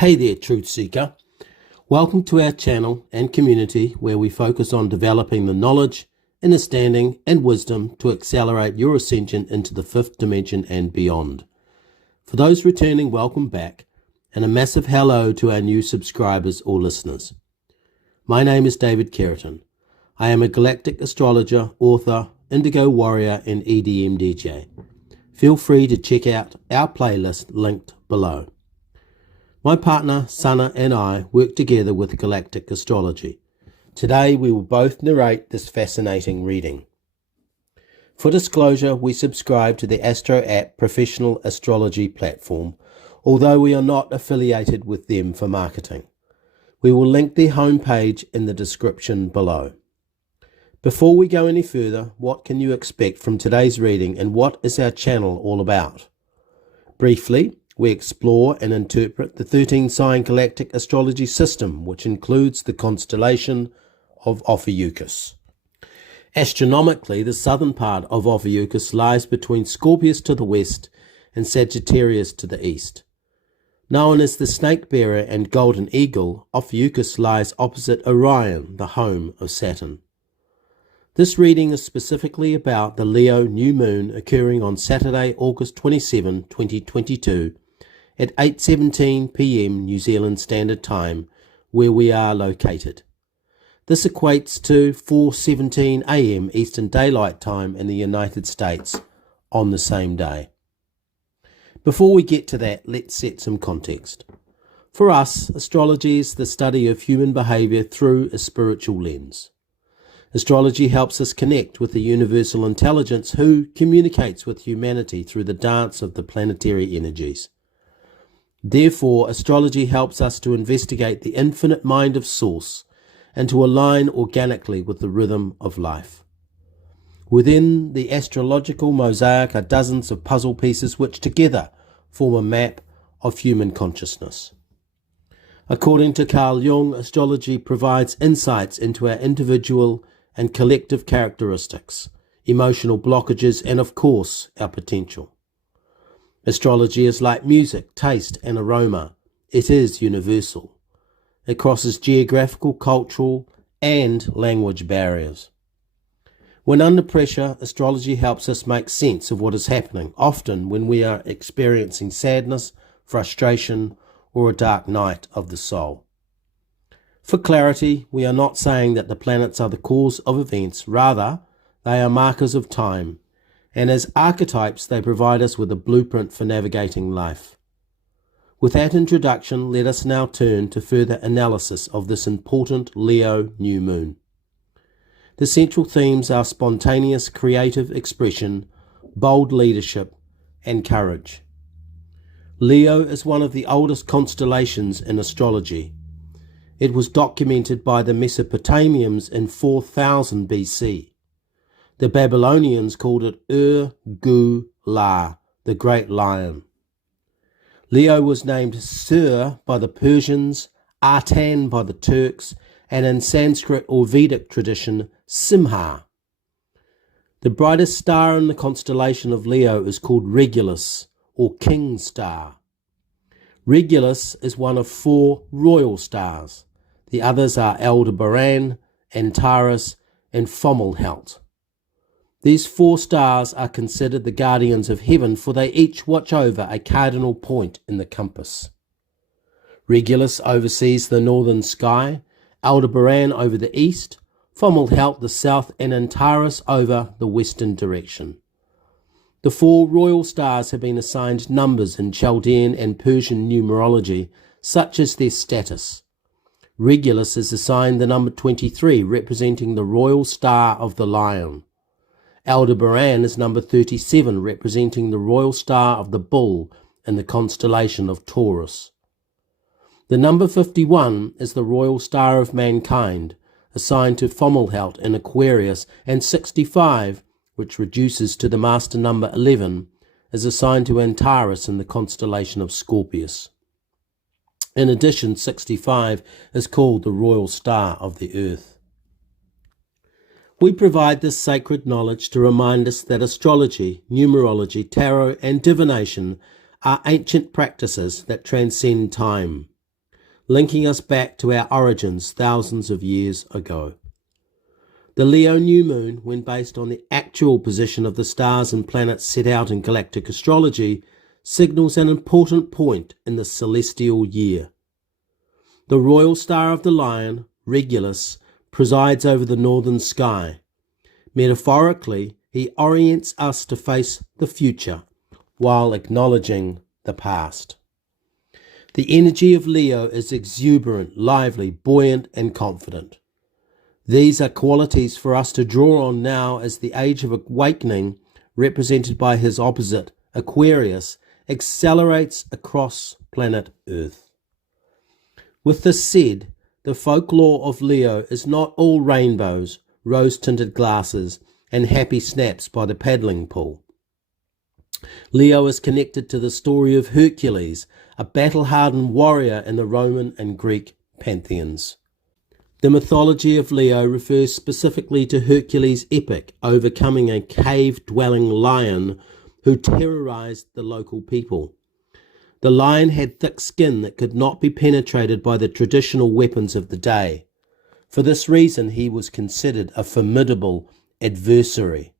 Hey there, Truth Seeker. Welcome to our channel and community where we focus on developing the knowledge, understanding, and wisdom to accelerate your ascension into the fifth dimension and beyond. For those returning, welcome back, and a massive hello to our new subscribers or listeners. My name is David Keratin. I am a galactic astrologer, author, indigo warrior, and EDM DJ. Feel free to check out our playlist linked below. My partner, Sana, and I work together with Galactic Astrology. Today we will both narrate this fascinating reading. For disclosure, we subscribe to the Astro App professional astrology platform, although we are not affiliated with them for marketing. We will link their homepage in the description below. Before we go any further, what can you expect from today's reading and what is our channel all about? Briefly, we explore and interpret the 13-sign galactic astrology system, which includes the constellation of Ophiuchus. Astronomically, the southern part of Ophiuchus lies between Scorpius to the west and Sagittarius to the east. Known as the Snake Bearer and Golden Eagle, Ophiuchus lies opposite Orion, the home of Saturn. This reading is specifically about the Leo new moon occurring on Saturday, August 27, 2022, at 8:17 p.m. New Zealand Standard Time, where we are located. This equates to 4:17 a.m. Eastern Daylight Time in the United States on the same day. Before we get to that, let's set some context. For us, astrology is the study of human behavior through a spiritual lens. Astrology helps us connect with the universal intelligence who communicates with humanity through the dance of the planetary energies. Therefore, astrology helps us to investigate the infinite mind of Source and to align organically with the rhythm of life. Within the astrological mosaic are dozens of puzzle pieces which together form a map of human consciousness. According to Carl Jung, astrology provides insights into our individual and collective characteristics, emotional blockages, and of course, our potential. Astrology is like music, taste, and aroma. It is universal. It crosses geographical, cultural, and language barriers. When under pressure, astrology helps us make sense of what is happening, often when we are experiencing sadness, frustration, or a dark night of the soul. For clarity, we are not saying that the planets are the cause of events, rather, they are markers of time, and as archetypes they provide us with a blueprint for navigating life. With that introduction, let us now turn to further analysis of this important Leo new moon. The central themes are spontaneous creative expression, bold leadership, and courage. Leo is one of the oldest constellations in astrology. It was documented by the Mesopotamians in 4000 BC. The Babylonians called it Gu-La, the Great Lion. Leo was named Sur by the Persians, Artan by the Turks, and in Sanskrit or Vedic tradition, Simha. The brightest star in the constellation of Leo is called Regulus, or King Star. Regulus is one of 4 royal stars. The others are Aldebaran, Antares, and Fomalhaut. These 4 stars are considered the guardians of heaven, for they each watch over a cardinal point in the compass. Regulus oversees the northern sky, Aldebaran over the east, Fomalhaut the south, and Antares over the western direction. The 4 royal stars have been assigned numbers in Chaldean and Persian numerology, such as their status. Regulus is assigned the number 23, representing the royal star of the lion. Aldebaran is number 37, representing the royal star of the bull in the constellation of Taurus. The number 51 is the royal star of mankind, assigned to Fomalhaut in Aquarius, and 65, which reduces to the master number 11, is assigned to Antares in the constellation of Scorpius. In addition, 65 is called the royal star of the earth. We provide this sacred knowledge to remind us that astrology, numerology, tarot, and divination are ancient practices that transcend time. linking us back to our origins thousands of years ago. The Leo new moon, when based on the actual position of the stars and planets set out in galactic astrology, signals an important point in the celestial year. The royal star of the Lion, Regulus, presides over the northern sky. Metaphorically, he orients us to face the future while acknowledging the past. The energy of Leo is exuberant, lively, buoyant, and confident. These are qualities for us to draw on now as the Age of Awakening, represented by his opposite, Aquarius, accelerates across planet Earth. With this said, the folklore of Leo is not all rainbows, rose-tinted glasses, and happy snaps by the paddling pool. Leo is connected to the story of Hercules, a battle-hardened warrior in the Roman and Greek pantheons. The mythology of Leo refers specifically to Hercules' epic overcoming a cave-dwelling lion who terrorized the local people. The lion had thick skin that could not be penetrated by the traditional weapons of the day. For this reason, he was considered a formidable adversary.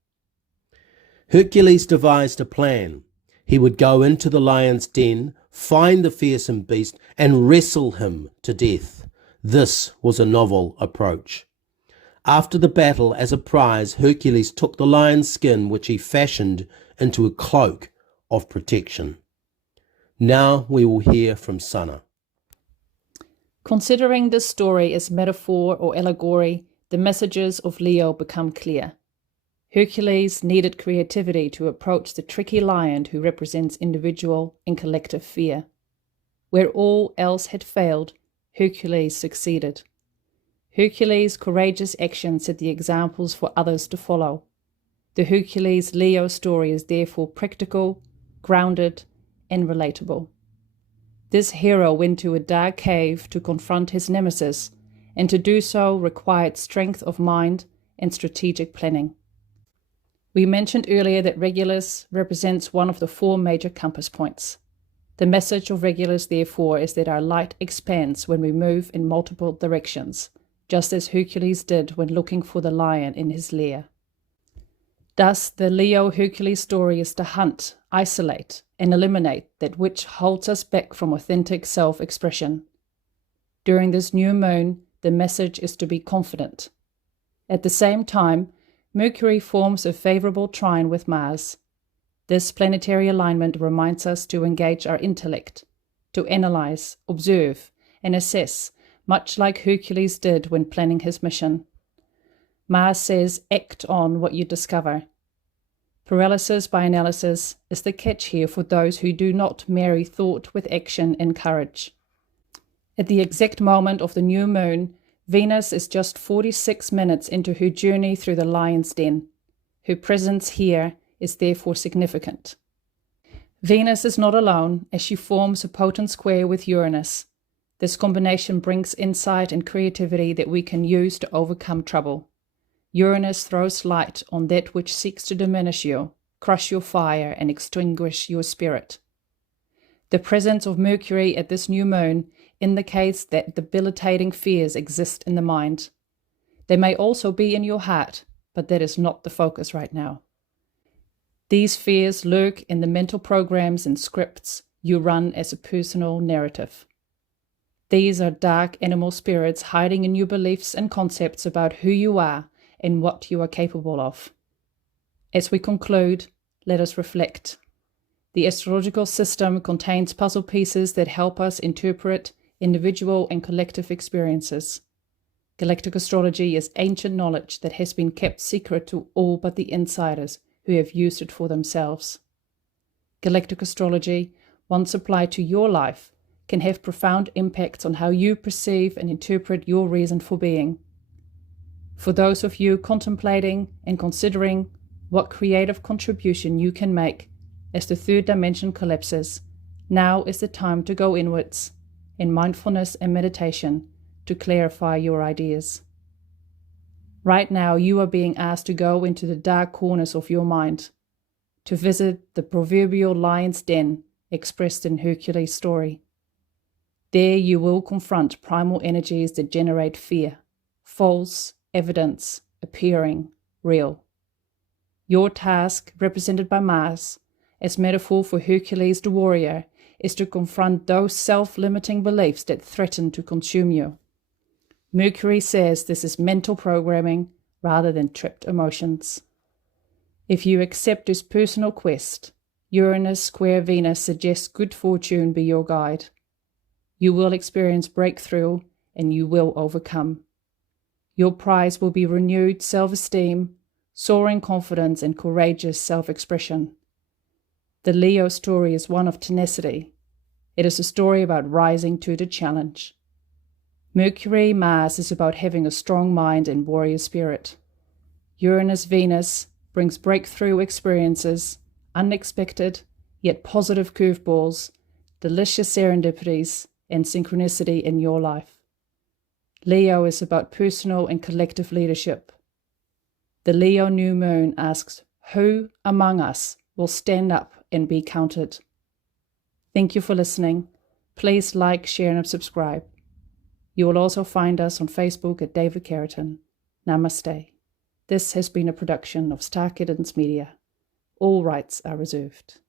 Hercules devised a plan. He would go into the lion's den, find the fearsome beast, and wrestle him to death. This was a novel approach. After the battle, as a prize, Hercules took the lion's skin, which he fashioned into a cloak of protection. Now we will hear from Sana. Considering this story as metaphor or allegory, the messages of Leo become clear. Hercules needed creativity to approach the tricky lion who represents individual and collective fear. Where all else had failed, Hercules succeeded. Hercules' courageous action set the examples for others to follow. The Hercules-Leo story is therefore practical, grounded, and relatable. This hero went to a dark cave to confront his nemesis, and to do so required strength of mind and strategic planning. We mentioned earlier that Regulus represents one of the 4 major compass points. The message of Regulus, therefore, is that our light expands when we move in multiple directions, just as Hercules did when looking for the lion in his lair. Thus, the Leo-Hercules story is to hunt, isolate, and eliminate that which holds us back from authentic self-expression. During this new moon, the message is to be confident. At the same time, Mercury forms a favorable trine with Mars. This planetary alignment reminds us to engage our intellect, to analyze, observe, and assess, much like Hercules did when planning his mission. Mars says, act on what you discover. Paralysis by analysis is the catch here for those who do not marry thought with action and courage. At the exact moment of the new moon, Venus is just 46 minutes into her journey through the lion's den. Her presence here is therefore significant. Venus is not alone, as she forms a potent square with Uranus. This combination brings insight and creativity that we can use to overcome trouble. Uranus throws light on that which seeks to diminish you, crush your fire, and extinguish your spirit. The presence of Mercury at this new moon indicates that debilitating fears exist in the mind. They may also be in your heart, but that is not the focus right now. These fears lurk in the mental programs and scripts you run as a personal narrative. These are dark animal spirits hiding in your beliefs and concepts about who you are and what you are capable of. As we conclude, let us reflect. The astrological system contains puzzle pieces that help us interpret individual and collective experiences. Galactic astrology is ancient knowledge that has been kept secret to all but the insiders who have used it for themselves. Galactic astrology, once applied to your life, can have profound impacts on how you perceive and interpret your reason for being. For those of you contemplating and considering what creative contribution you can make as the 3rd dimension collapses, now is the time to go inwards in mindfulness and meditation to clarify your ideas. Right now, you are being asked to go into the dark corners of your mind, to visit the proverbial lion's den expressed in Hercules' story. There you will confront primal energies that generate fear, false evidence appearing real. Your task, represented by Mars, as metaphor for Hercules the Warrior, is to confront those self-limiting beliefs that threaten to consume you. Mercury says this is mental programming rather than trapped emotions. If you accept this personal quest, Uranus square Venus suggests good fortune be your guide. You will experience breakthrough and you will overcome. Your prize will be renewed self-esteem, soaring confidence, and courageous self-expression. The Leo story is one of tenacity. It is a story about rising to the challenge. Mercury Mars is about having a strong mind and warrior spirit. Uranus Venus brings breakthrough experiences, unexpected yet positive curveballs, delicious serendipities, and synchronicity in your life. Leo is about personal and collective leadership. The Leo new moon asks, who among us will stand up and be counted? Thank you for listening. Please like, share, and subscribe. You will also find us on Facebook at David Carrington. Namaste. This has been a production of Star Kittens Media. All rights are reserved.